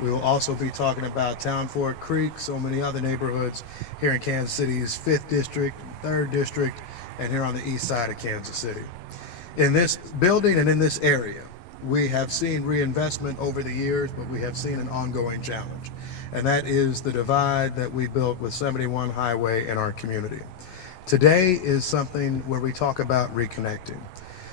We will also be talking about Town Fork Creek, so many other neighborhoods here in Kansas City's 5th District, 3rd District, and here on the east side of Kansas City. In this building and in this area, we have seen reinvestment over the years, but we have seen an ongoing challenge. And that is the divide that we built with 71 Highway in our community. Today is something where we talk about reconnecting.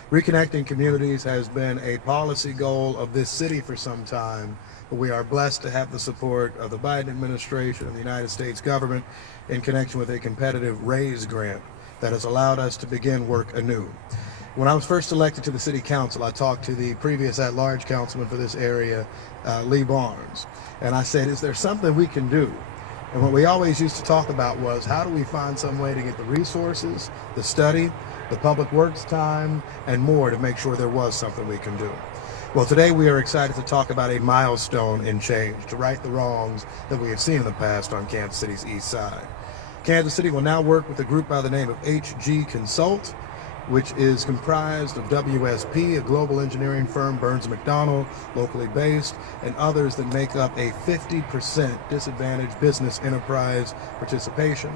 Reconnecting communities has been a policy goal of this city for some time, but we are blessed to have the support of the Biden administration and the United States government in connection with a competitive RAISE grant that has allowed us to begin work anew. When I was first elected to the city council, I talked to the previous at-large councilman for this area, Lee Barnes, and I said, is there something we can do? And what we always used to talk about was, how do we find some way to get the resources, the study, the public works time, and more to make sure there was something we can do. Well, today we are excited to talk about a milestone in change, to right the wrongs that we have seen in the past on Kansas City's east side. Kansas City will now work with a group by the name of HG Consult, which is comprised of WSP, a global engineering firm, Burns & McDonnell, locally based, and others that make up a 50% disadvantaged business enterprise participation,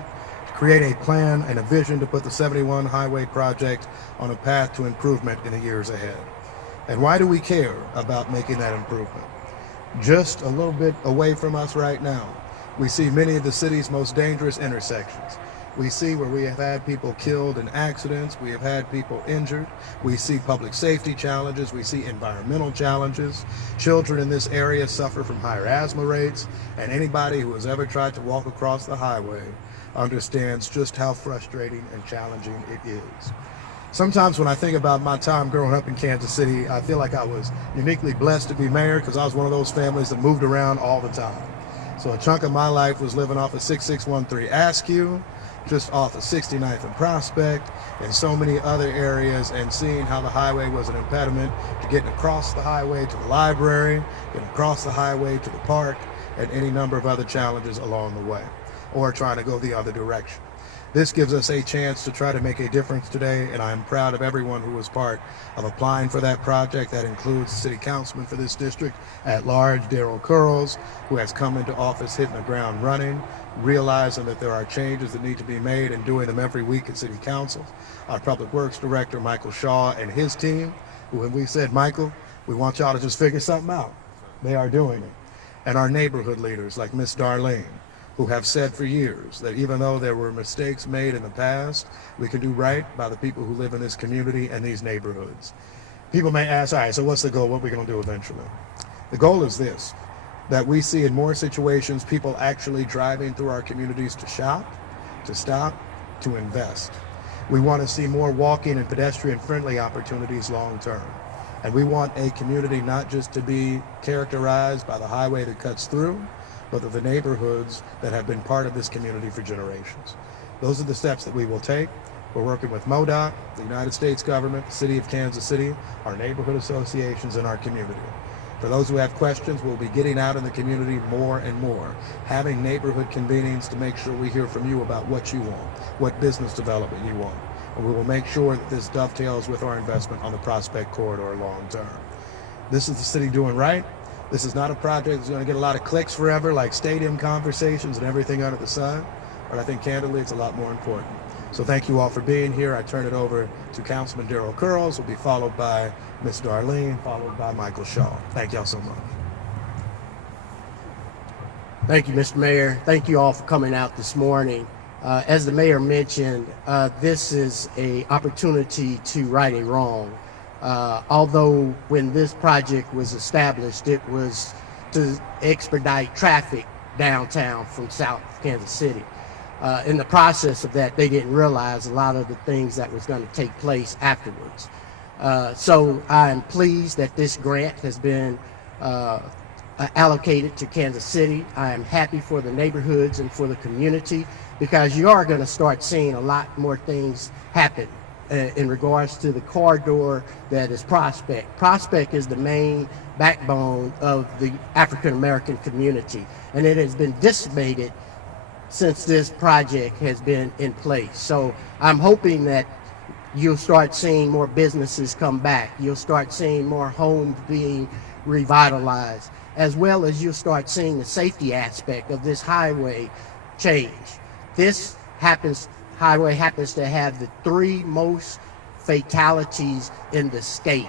to create a plan and a vision to put the 71 Highway project on a path to improvement in the years ahead. And why do we care about making that improvement? Just a little bit away from us right now, we see many of the city's most dangerous intersections. We see where we have had people killed in accidents, we have had people injured, we see public safety challenges, we see environmental challenges. Children in this area suffer from higher asthma rates, and anybody who has ever tried to walk across the highway understands just how frustrating and challenging it is. Sometimes when I think about my time growing up in Kansas City, I feel like I was uniquely blessed to be mayor because I was one of those families that moved around all the time. So a chunk of my life was living off of 6613 Askew, just off of 69th and Prospect, and so many other areas, and seeing how the highway was an impediment to getting across the highway to the library, getting across the highway to the park, and any number of other challenges along the way, or trying to go the other direction. This gives us a chance to try to make a difference today, and I'm proud of everyone who was part of applying for that project. That includes the city councilman for this district at large, Darrell Curls, who has come into office hitting the ground running, realizing that there are changes that need to be made and doing them every week at city council. Our public works director, Michael Shaw, and his team, who, when we said, Michael, we want y'all to just figure something out, they are doing it. And our neighborhood leaders like Miss Darlene, who have said for years that even though there were mistakes made in the past, we can do right by the people who live in this community and these neighborhoods. People may ask, all right, so what's the goal? What are we going to do eventually? The goal is this, that we see in more situations people actually driving through our communities to shop, to stop, to invest. We want to see more walking and pedestrian-friendly opportunities long term. And we want a community not just to be characterized by the highway that cuts through, but of the neighborhoods that have been part of this community for generations. Those are the steps that we will take. We're working with MoDOT, the United States government, the city of Kansas City, our neighborhood associations, and our community. For those who have questions, we'll be getting out in the community more and more, having neighborhood convenings to make sure we hear from you about what you want, what business development you want. And we will make sure that this dovetails with our investment on the Prospect Corridor long term. This is the city doing right. This is not a project that's going to get a lot of clicks forever, like stadium conversations and everything under the sun, but I think candidly it's a lot more important. So thank you all for being here. I turn it over to Councilman Darrell Curls, who will be followed by Ms. Darlene, followed by Michael Shaw. Thank y'all so much. Thank you, Mr. Mayor. Thank you all for coming out this morning. As the mayor mentioned, this is an opportunity to right a wrong. Although when this project was established, it was to expedite traffic downtown from South Kansas City. In the process of that, they didn't realize a lot of the things that was going to take place afterwards. So I'm pleased that this grant has been allocated to Kansas City. I am happy for the neighborhoods and for the community, because you are going to start seeing a lot more things happen in regards to the corridor that is Prospect. Prospect is the main backbone of the African American community, and it has been decimated since this project has been in place. So I'm hoping that you'll start seeing more businesses come back. You'll start seeing more homes being revitalized. as well as you'll start seeing the safety aspect of this highway change. This highway happens to have the 3 most fatalities in the state,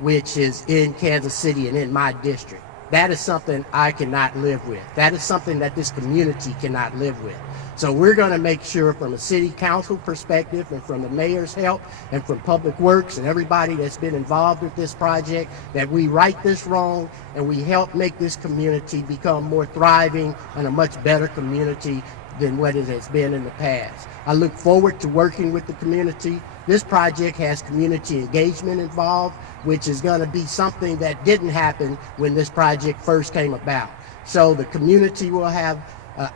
which is in Kansas City and in my district. That is something I cannot live with. That is something that this community cannot live with. So we're going to make sure from a city council perspective and from the mayor's help and from Public Works and everybody that's been involved with this project that we right this wrong and we help make this community become more thriving and a much better community than what it has been in the past. I look forward to working with the community. This project has community engagement involved, which is going to be something that didn't happen when this project first came about. So the community will have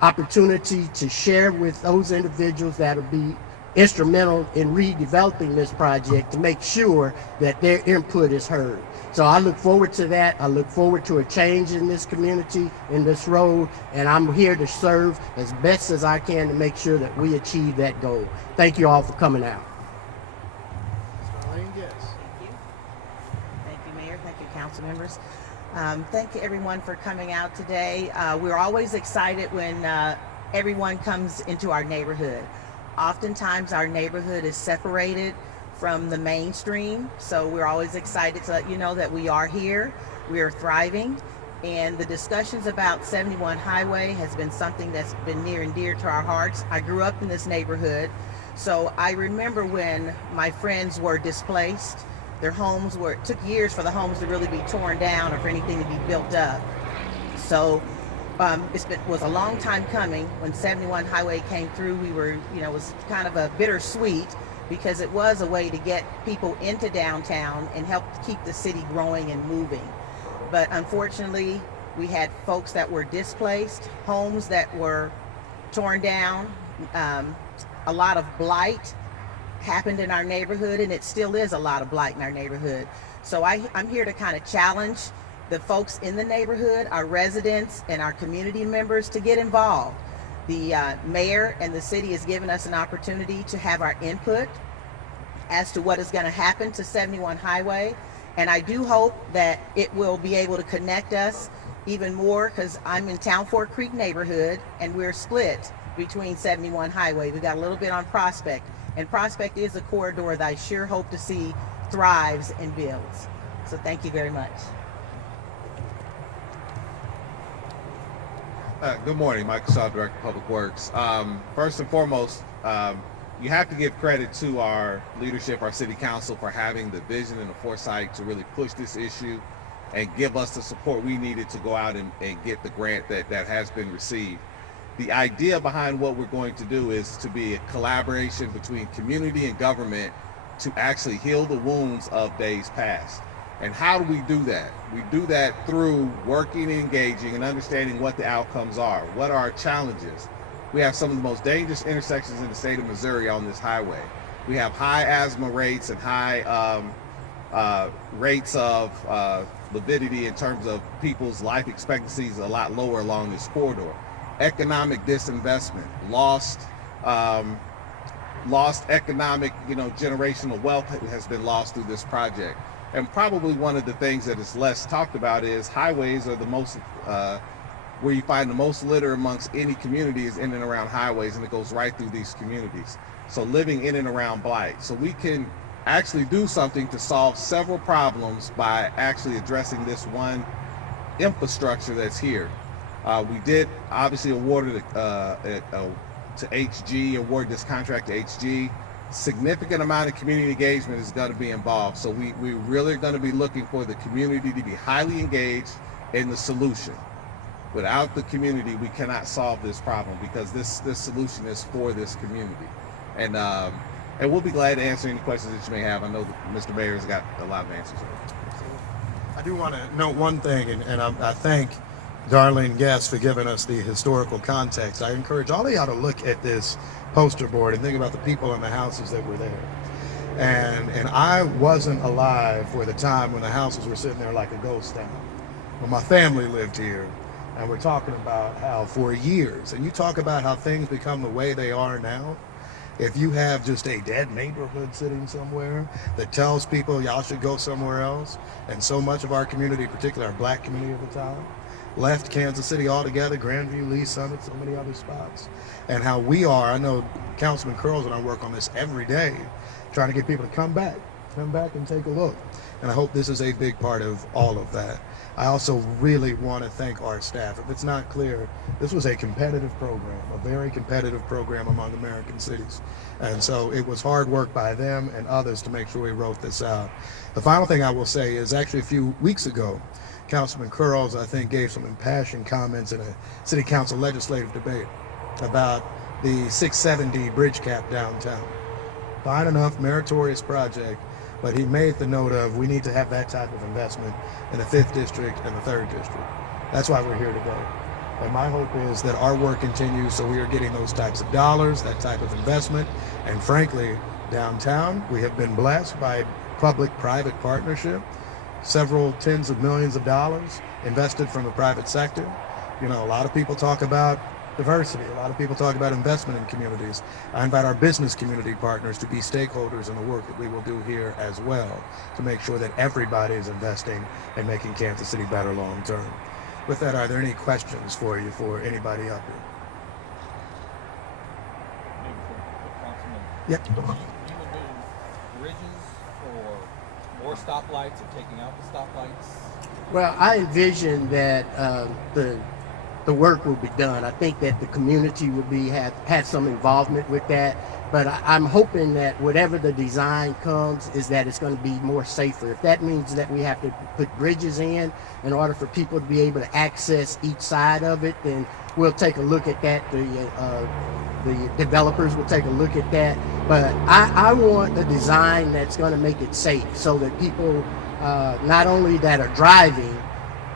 opportunity to share with those individuals that will be instrumental in redeveloping this project to make sure that their input is heard. So I look forward to that. I look forward to a change in this community, in this road, and I'm here to serve as best as I can to make sure that we achieve that goal. Thank you all for coming out. Darlene, yes. Thank you. Thank you, Mayor. Thank you, council members. Thank you, everyone, for coming out today. We're always excited when everyone comes into our neighborhood. Oftentimes, our neighborhood is separated from the mainstream, so we're always excited to let you know that we are here, we are thriving, and the discussions about 71 Highway has been something that's been near and dear to our hearts. I grew up in this neighborhood, so I remember when my friends were displaced. Their homes it took years for the homes to really be torn down or for anything to be built up. So it was a long time coming. When 71 Highway came through, we were, it was kind of a bittersweet because it was a way to get people into downtown and help keep the city growing and moving. But unfortunately, we had folks that were displaced, homes that were torn down, a lot of blight happened in our neighborhood, and it still is a lot of blight in our neighborhood. So I'm here to kind of challenge the folks in the neighborhood, our residents and our community members to get involved. The mayor and the city has given us an opportunity to have our input as to what is going to happen to 71 Highway. And I do hope that it will be able to connect us even more, because I'm in Town Fork Creek neighborhood and we're split between 71 Highway. We got a little bit on Prospect, and Prospect is a corridor that I sure hope to see thrives and builds. So thank you very much. Good morning, Michael Shaw, Director of Public Works. First and foremost, you have to give credit to our leadership, our city council, for having the vision and the foresight to really push this issue and give us the support we needed to go out and get the grant that has been received. The idea behind what we're going to do is to be a collaboration between community and government to actually heal the wounds of days past. And how do we do that? We do that through working and engaging and understanding what the outcomes are. What are our challenges? We have some of the most dangerous intersections in the state of Missouri on this highway. We have high asthma rates and high rates of morbidity in terms of people's life expectancies a lot lower along this corridor. Economic disinvestment, lost economic, generational wealth has been lost through this project. And probably one of the things that is less talked about is highways are the most, where you find the most litter amongst any community is in and around highways, and it goes right through these communities. So living in and around blight. So we can actually do something to solve several problems by actually addressing this one infrastructure that's here. We did obviously award it to HG, award this contract to HG. Significant amount of community engagement is going to be involved. So we really are going to be looking for the community to be highly engaged in the solution. Without the community, we cannot solve this problem, because this solution is for this community. And we'll be glad to answer any questions that you may have. I know that Mr. Mayor's got a lot of answers. I do want to note one thing, and I thank Darlene Guest for giving us the historical context. I encourage all of y'all to look at this poster board and think about the people in the houses that were there. And I wasn't alive for the time when the houses were sitting there like a ghost town. When my family lived here, and we're talking about how for years, and you talk about how things become the way they are now, If you have just a dead neighborhood sitting somewhere that tells people y'all should go somewhere else, and so much of our community, particularly our black community at the time, left Kansas City altogether, Grandview, Lee Summit, so many other spots, and how we are, I know Councilman Curls and I work on this every day, trying to get people to come back and take a look. And I hope this is a big part of all of that. I also really want to thank our staff. If it's not clear, this was a competitive program, a very competitive program among American cities. And so it was hard work by them and others to make sure we wrote this out. The final thing I will say is actually a few weeks ago, Councilman Curls, I think, gave some impassioned comments in a city council legislative debate about the 670 bridge cap downtown. Fine enough, meritorious project, but he made the note of we need to have that type of investment in the 5th district and the 3rd district. That's why we're here today. And my hope is that our work continues so we are getting those types of dollars, that type of investment. And frankly, downtown, we have been blessed by public-private partnership, several tens of millions of dollars invested from the private sector. You know, a lot of people talk about diversity. A lot of people talk about investment in communities. I invite our business community partners to be stakeholders in the work that we will do here as well to make sure that everybody is investing and making Kansas City better long term. With that, are there any questions for you for anybody up here? Maybe for the councilman. Yep. You would do bridges or more stoplights or taking out the stoplights? Well, I envision that the work will be done. I think that the community will had some involvement with that, but I'm hoping that whatever the design comes is that it's going to be more safer. If that means that we have to put bridges in order for people to be able to access each side of it, then we'll take a look at that. The developers will take a look at that, but I want a design that's going to make it safe so that people not only that are driving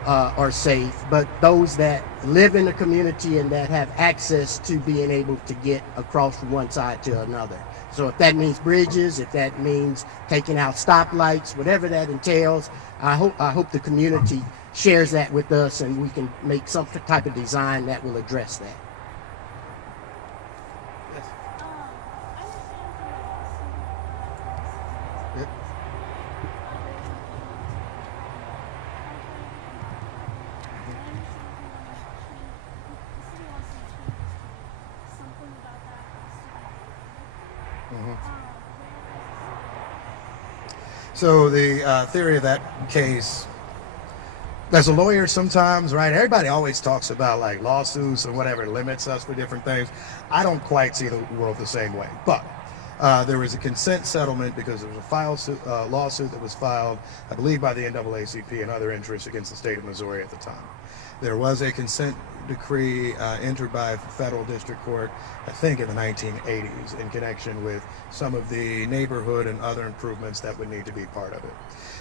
are safe, but those that live in the community and that have access to being able to get across from one side to another. So if that means bridges, if that means taking out stoplights, whatever that entails, I hope the community shares that with us and we can make some type of design that will address that. Yes. I understand from the lawsuit, Yep. So the theory of that case, as a lawyer sometimes, right, everybody always talks about like lawsuits and whatever limits us for different things. I don't quite see the world the same way, but there was a consent settlement because there was a lawsuit that was filed, I believe, by the NAACP and other interests against the state of Missouri at the time. There was a consent decree entered by a federal district court, I think in the 1980s, in connection with some of the neighborhood and other improvements that would need to be part of it.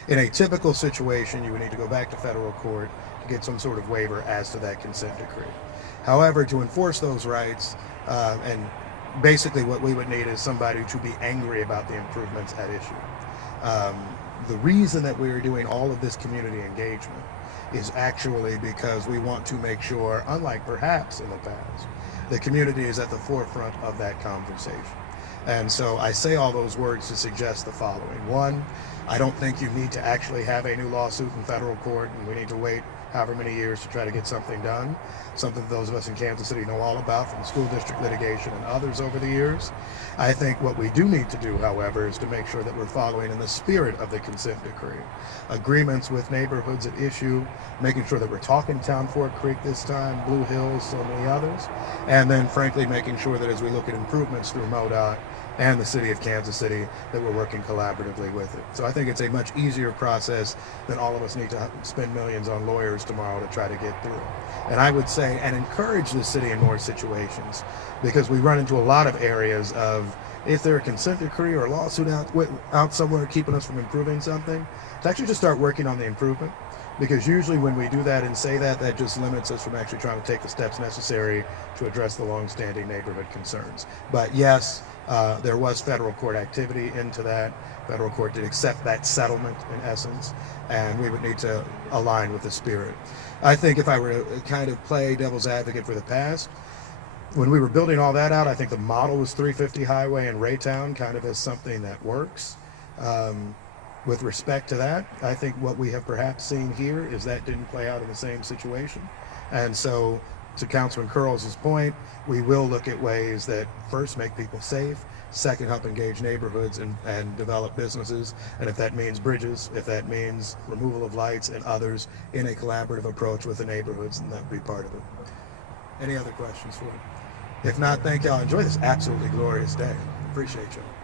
In a typical situation, you would need to go back to federal court to get some sort of waiver as to that consent decree. However, to enforce those rights, and basically what we would need is somebody to be angry about the improvements at issue. The reason that we are doing all of this community engagement is actually because we want to make sure, unlike perhaps in the past, the community is at the forefront of that conversation. And so I say all those words to suggest the following. One, I don't think you need to actually have a new lawsuit in federal court and we need to wait however many years to try to get something done, something those of us in Kansas City know all about from school district litigation and others over the years. I think what we do need to do, however, is to make sure that we're following in the spirit of the consent decree. Agreements with neighborhoods at issue, making sure that we're talking Town Fork Creek this time, Blue Hills, so many others, and then frankly making sure that as we look at improvements through MoDOT and the city of Kansas City, that we're working collaboratively with it. So I think it's a much easier process than all of us need to spend millions on lawyers tomorrow to try to get through. And I would say, and encourage the city in more situations, because we run into a lot of areas of, is there a consent decree or a lawsuit out somewhere keeping us from improving something? To actually just start working on the improvement. Because usually when we do that and say that, that just limits us from actually trying to take the steps necessary to address the long-standing neighborhood concerns. But yes, there was federal court activity into that. Federal court did accept that settlement in essence, and we would need to align with the spirit. I think if I were to kind of play devil's advocate for the past, when we were building all that out, I think the model was 350 Highway and Raytown kind of as something that works. With respect to that, I think what we have perhaps seen here is that didn't play out in the same situation. And so, to Councilman Curls' point, we will look at ways that first make people safe, second help engage neighborhoods and develop businesses. And if that means bridges, if that means removal of lights and others in a collaborative approach with the neighborhoods, then that would be part of it. Any other questions for me? If not, thank y'all. Enjoy this absolutely glorious day. Appreciate y'all.